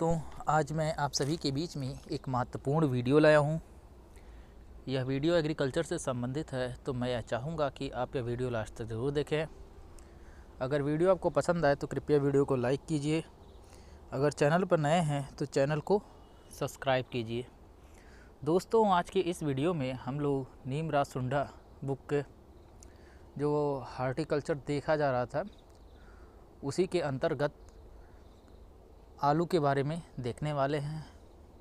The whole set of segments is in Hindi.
दोस्तों, आज मैं आप सभी के बीच में एक महत्वपूर्ण वीडियो लाया हूँ। यह वीडियो एग्रीकल्चर से संबंधित है, तो मैं चाहूँगा कि आप यह वीडियो लास्ट तक ज़रूर देखें। अगर वीडियो आपको पसंद आए तो कृपया वीडियो को लाइक कीजिए। अगर चैनल पर नए हैं तो चैनल को सब्सक्राइब कीजिए। दोस्तों, आज की इस वीडियो में हम लोग नीमराज सुंढा बुक के जो हार्टिकल्चर देखा जा रहा था उसी के अंतर्गत आलू के बारे में देखने वाले हैं।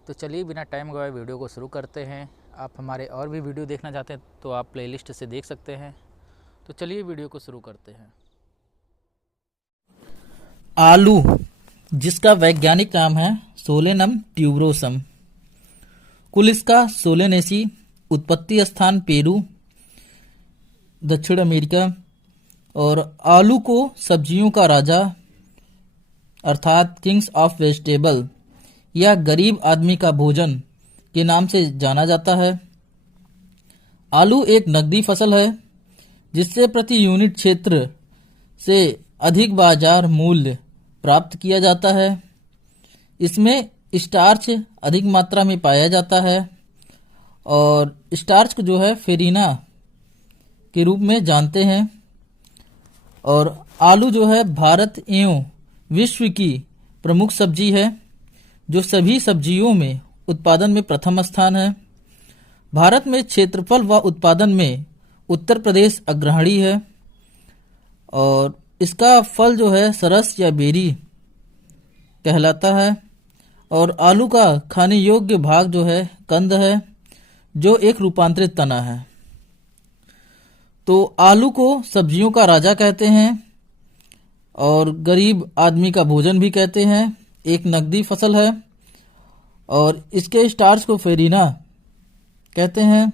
तो चलिए बिना टाइम गवाए वीडियो को शुरू करते हैं। आप हमारे और भी वीडियो देखना चाहते हैं तो आप प्लेलिस्ट से देख सकते हैं। तो चलिए वीडियो को शुरू करते हैं। आलू, जिसका वैज्ञानिक नाम है सोलेनम ट्यूबरोसम, कुल इसका सोलेनेसी, उत्पत्ति स्थान पेरू, दक्षिण अमेरिका, और आलू को सब्जियों का राजा अर्थात किंग्स ऑफ वेजिटेबल या गरीब आदमी का भोजन के नाम से जाना जाता है। आलू एक नकदी फसल है जिससे प्रति यूनिट क्षेत्र से अधिक बाजार मूल्य प्राप्त किया जाता है। इसमें स्टार्च अधिक मात्रा में पाया जाता है और स्टार्च को जो है फेरिना के रूप में जानते हैं। और आलू जो है भारत एवं विश्व की प्रमुख सब्जी है जो सभी सब्जियों में उत्पादन में प्रथम स्थान है। भारत में क्षेत्रफल व उत्पादन में उत्तर प्रदेश अग्रणी है और इसका फल जो है सरस या बेरी कहलाता है। और आलू का खाने योग्य भाग जो है कंद है जो एक रूपांतरित तना है। तो आलू को सब्जियों का राजा कहते हैं और गरीब आदमी का भोजन भी कहते हैं। एक नकदी फसल है और इसके स्टार्च को फेरिना कहते हैं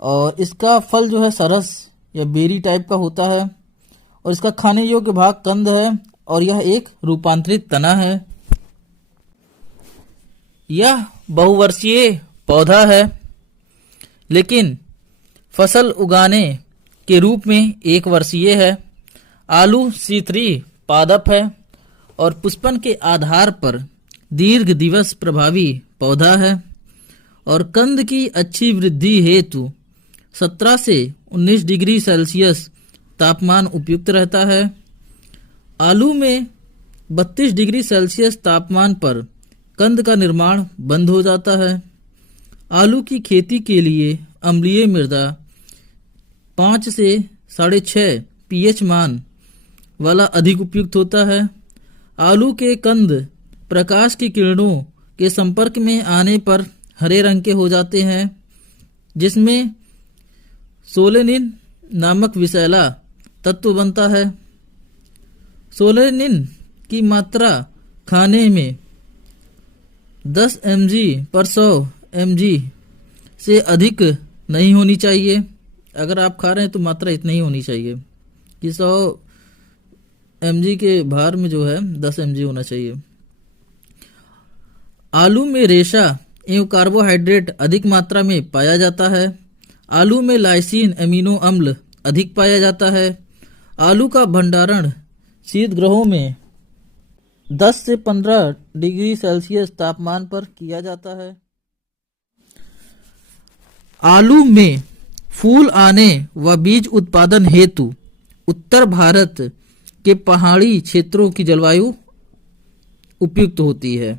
और इसका फल जो है सरस या बेरी टाइप का होता है और इसका खाने योग्य भाग कंद है और यह एक रूपांतरित तना है। यह बहुवर्षीय पौधा है लेकिन फसल उगाने के रूप में एक वर्षीय है। आलू C3 पादप है और पुष्पन के आधार पर दीर्घ दिवस प्रभावी पौधा है और कंद की अच्छी वृद्धि हेतु 17 से 19 डिग्री सेल्सियस तापमान उपयुक्त रहता है। आलू में 32 डिग्री सेल्सियस तापमान पर कंद का निर्माण बंद हो जाता है। आलू की खेती के लिए अम्लीय मृदा 5 से 6.5 pH मान वाला अधिक उपयुक्त होता है। आलू के कंद प्रकाश की किरणों के संपर्क में आने पर हरे रंग के हो जाते हैं जिसमें सोलेनिन नामक विषैला तत्व बनता है। सोलेनिन की मात्रा खाने में 10 mg पर 100 mg से अधिक नहीं होनी चाहिए। अगर आप खा रहे हैं तो मात्रा इतनी ही होनी चाहिए कि 100 mg के भार में जो है 10 mg होना चाहिए। आलू में रेशा एवं कार्बोहाइड्रेट अधिक मात्रा में पाया जाता है। आलू में लाइसिन अमीनो अम्ल अधिक पाया जाता है। आलू का भंडारण शीत गृहों में 10 से 15 डिग्री सेल्सियस तापमान पर किया जाता है। आलू में फूल आने व बीज उत्पादन हेतु उत्तर भारत के पहाड़ी क्षेत्रों की जलवायु उपयुक्त होती है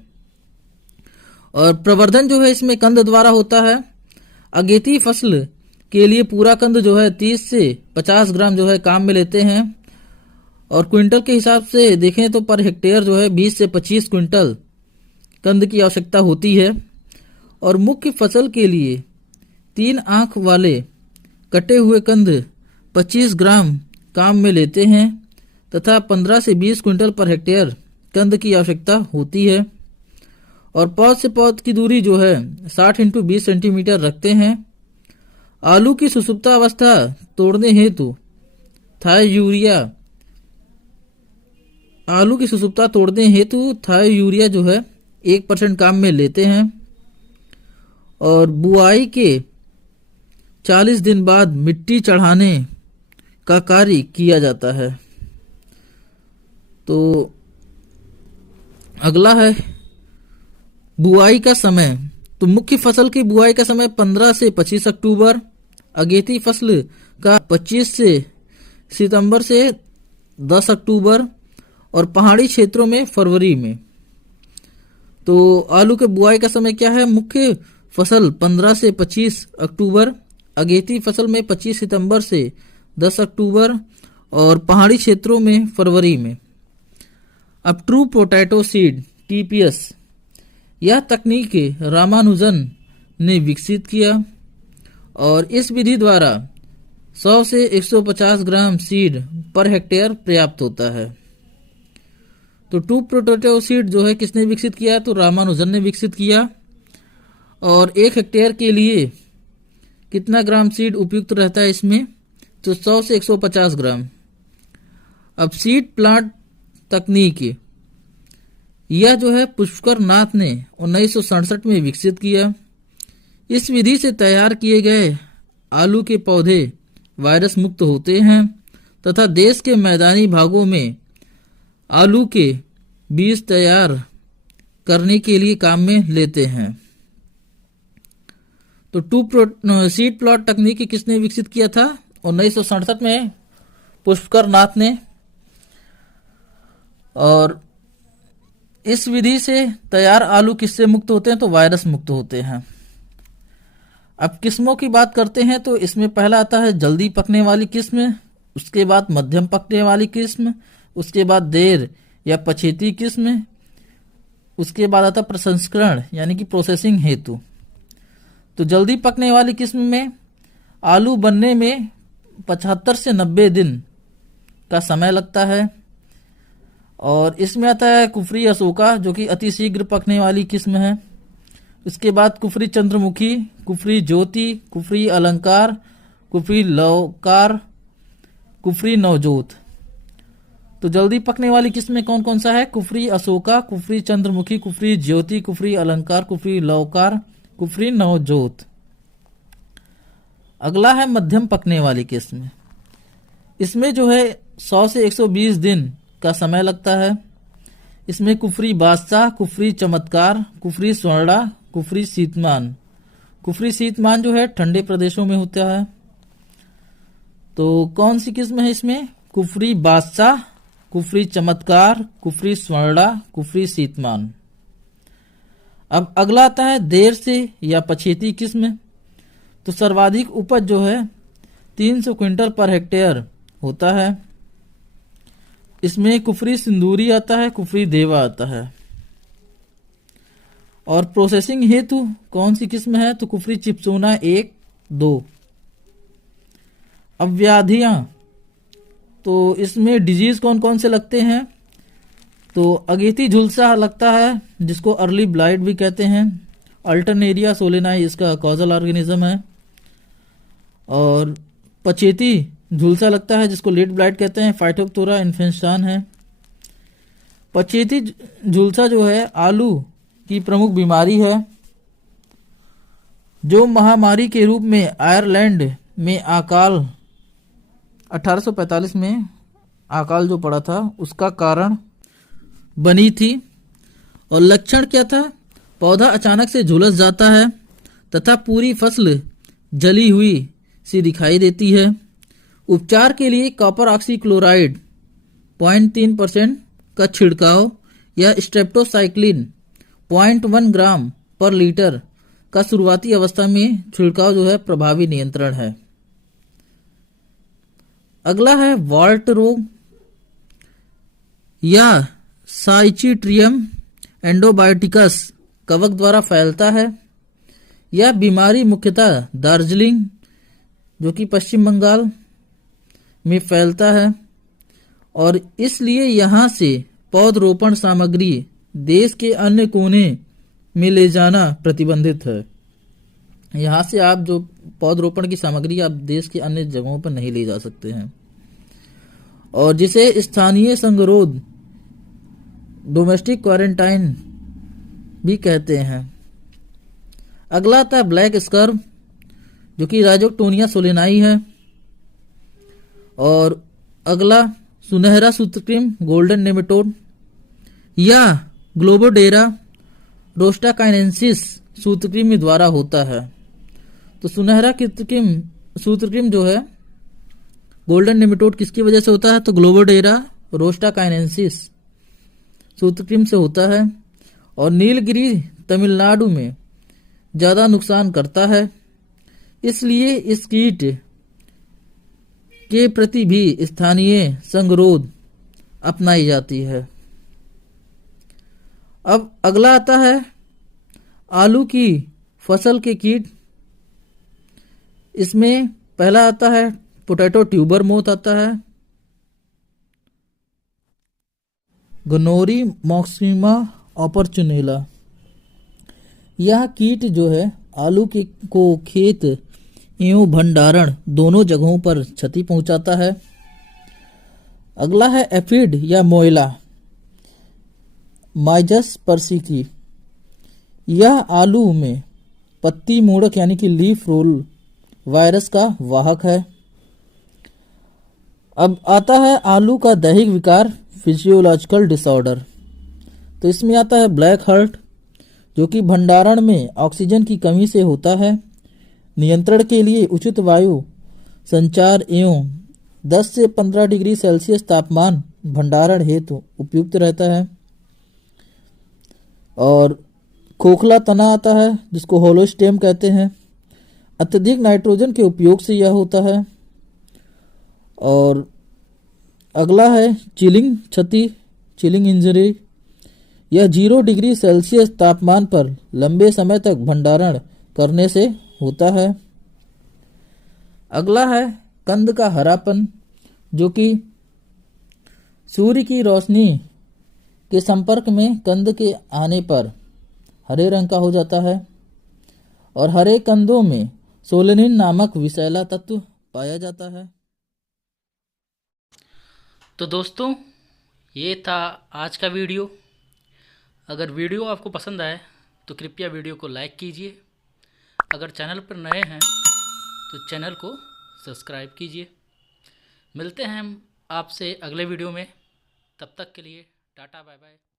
और प्रवर्धन जो है इसमें कंद द्वारा होता है। अगेती फसल के लिए पूरा कंद जो है 30 से 50 ग्राम जो है काम में लेते हैं और क्विंटल के हिसाब से देखें तो पर हेक्टेयर जो है 20 से 25 क्विंटल कंद की आवश्यकता होती है। और मुख्य फसल के लिए 3 आंख वाले कटे हुए कंद 25 ग्राम काम में लेते हैं तथा 15 से 20 क्विंटल पर हेक्टेयर कंद की आवश्यकता होती है। और पौध से पौध की दूरी जो है 60 × 20 सेंटीमीटर रखते हैं। आलू की सुसुप्ता अवस्था तोड़ने हेतु थाई यूरिया जो है 1% काम में लेते हैं। और बुआई के 40 दिन बाद मिट्टी चढ़ाने का कार्य किया जाता है। तो अगला है बुआई का समय। तो मुख्य फसल की बुआई का समय 15 से 25 अक्टूबर, अगेती फसल का 25 से सितंबर से 10 अक्टूबर और पहाड़ी क्षेत्रों में फरवरी में। तो आलू के बुआई का समय क्या है? मुख्य फसल 15 से 25 अक्टूबर, अगेती फसल में 25 सितंबर से 10 अक्टूबर और पहाड़ी क्षेत्रों में फरवरी में। अब ट्रू पोटैटो सीड TPS, यह तकनीक रामानुजन ने विकसित किया और इस विधि द्वारा 100 से 150 ग्राम सीड पर हेक्टेयर पर्याप्त होता है। तो ट्रू पोटैटो सीड जो है किसने विकसित किया? तो रामानुजन ने विकसित किया। और 1 हेक्टेयर के लिए कितना ग्राम सीड उपयुक्त रहता है इसमें? तो 100 से 150 ग्राम। अब सीड प्लांट तकनीक यह जो है पुष्कर नाथ ने 1967 में विकसित किया। इस विधि से तैयार किए गए आलू के पौधे वायरस मुक्त होते हैं तथा देश के मैदानी भागों में आलू के बीज तैयार करने के लिए काम में लेते हैं। तो सीड प्लॉट तकनीक किसने विकसित किया था? 1967 में पुष्कर नाथ ने। और इस विधि से तैयार आलू किससे मुक्त होते हैं? तो वायरस मुक्त होते हैं। अब किस्मों की बात करते हैं तो इसमें पहला आता है जल्दी पकने वाली किस्म, उसके बाद मध्यम पकने वाली किस्म, उसके बाद देर या पछेती किस्म, उसके बाद आता प्रसंस्करण यानी कि प्रोसेसिंग हेतु। तो जल्दी पकने वाली किस्म में आलू बनने में 75 से 90 दिन का समय लगता है। और इसमें आता है कुफरी अशोका जो कि अति शीघ्र पकने वाली किस्म है। इसके बाद कुफरी चंद्रमुखी, कुफरी ज्योति, कुफरी अलंकार, कुफरी लवकार, कुफरी नवजोत। तो जल्दी पकने वाली किस्में कौन कौन सा है? कुफरी अशोका, कुफरी चंद्रमुखी, कुफरी ज्योति, कुफरी अलंकार, कुफरी लवकार, कुफरी नवजोत। अगला है मध्यम पकने वाली किस्म। इसमें जो है 100 से 120 दिन का समय लगता है। इसमें कुफरी बादशाह, कुफरी चमत्कार, कुफरी स्वर्णा, कुफरी शीतमान। कुफरी शीतमान जो है ठंडे प्रदेशों में होता है। तो कौन सी किस्म है इसमें? कुफरी बादशाह, कुफरी चमत्कार, कुफरी स्वर्णा, कुफरी शीतमान। अब अगला आता है देर से या पछेती किस्म। तो सर्वाधिक उपज जो है 300 क्विंटल पर हेक्टेयर होता है। इसमें कुफरी सिंदूरी आता है, कुफरी देवा आता है। और प्रोसेसिंग हेतु कौन सी किस्म है? तो कुफरी चिपसोना 1, 2। अब व्याधियां, तो इसमें डिजीज कौन कौन से लगते हैं? तो अगेती झुलसा लगता है जिसको अर्ली ब्लाइट भी कहते हैं। अल्टरनेरिया सोलेनाई इसका कॉजल ऑर्गेनिज्म है। और पछेती झुलसा लगता है जिसको लेट ब्लाइट कहते हैं, फाइटोप्थोरा इन्फेस्टान है। पछेती झुलसा जो है आलू की प्रमुख बीमारी है जो महामारी के रूप में आयरलैंड में अकाल 1845 में अकाल जो पड़ा था उसका कारण बनी थी। और लक्षण क्या था? पौधा अचानक से झुलस जाता है तथा पूरी फसल जली हुई सी दिखाई देती है। उपचार के लिए कॉपर ऑक्सीक्लोराइड 0.3% का छिड़काव या स्ट्रेप्टोसाइक्लिन 0.1 ग्राम पर लीटर का शुरुआती अवस्था में छिड़काव जो है प्रभावी नियंत्रण है। अगला है वॉल्ट रोग या साइचिट्रियम एंडोबायोटिकस कवक द्वारा फैलता है। यह बीमारी मुख्यतः दार्जिलिंग जो कि पश्चिम बंगाल में फैलता है और इसलिए यहाँ से पौधरोपण सामग्री देश के अन्य कोने में ले जाना प्रतिबंधित है। यहाँ से आप जो पौधरोपण की सामग्री आप देश के अन्य जगहों पर नहीं ले जा सकते हैं। और जिसे स्थानीय संगरोध डोमेस्टिक क्वारंटाइन भी कहते हैं। अगला था ब्लैक स्कर्व जो कि राइजोक्टोनिया सोलेनाई है। और अगला सुनहरा सूत्रकृमि गोल्डन नेमेटोड या ग्लोबोडेरा रोस्टाकाइनेंसिस सूत्रकृमि द्वारा होता है। तो सुनहरा कृत्रिम सूत्रकृमि जो है गोल्डन नेमेटोड किसकी वजह से होता है? तो ग्लोबोडेरा रोस्टाकाइनेंसिस सूत्रकृमि से होता है। और नीलगिरी तमिलनाडु में ज़्यादा नुकसान करता है, इसलिए इस कीट के प्रति भी स्थानीय संगरोध अपनाई जाती है। अब अगला आता है आलू की फसल के कीट। इसमें पहला आता है पोटैटो ट्यूबर मोथ आता है, गनोरी मॉक्सिमा ऑपर्चुनेला। यह कीट जो है आलू के को खेत एवं भंडारण दोनों जगहों पर क्षति पहुंचाता है। अगला है एफिड या मोइला माइजस परसिकी। यह आलू में पत्ती मूढ़क यानी कि लीफ रोल वायरस का वाहक है। अब आता है आलू का दैहिक विकार फिजियोलॉजिकल डिसऑर्डर। तो इसमें आता है ब्लैक हार्ट, जो कि भंडारण में ऑक्सीजन की कमी से होता है। नियंत्रण के लिए उचित वायु संचार एवं 10 से 15 डिग्री सेल्सियस तापमान भंडारण हेतु उपयुक्त रहता है। और खोखला तना आता है जिसको होलोस्टेम कहते हैं। अत्यधिक नाइट्रोजन के उपयोग से यह होता है। और अगला है चिलिंग क्षति, चिलिंग इंजरी। यह 0 डिग्री सेल्सियस तापमान पर लंबे समय तक भंडारण करने से होता है। अगला है कंद का हरापन, जो कि सूर्य की रोशनी के संपर्क में कंद के आने पर हरे रंग का हो जाता है। और हरे कंदों में सोलेनिन नामक विषैला तत्व पाया जाता है। तो दोस्तों, ये था आज का वीडियो। अगर वीडियो आपको पसंद आए तो कृपया वीडियो को लाइक कीजिए। अगर चैनल पर नए हैं तो चैनल को सब्सक्राइब कीजिए। मिलते हैं हम आपसे अगले वीडियो में। तब तक के लिए टाटा बाय बाय।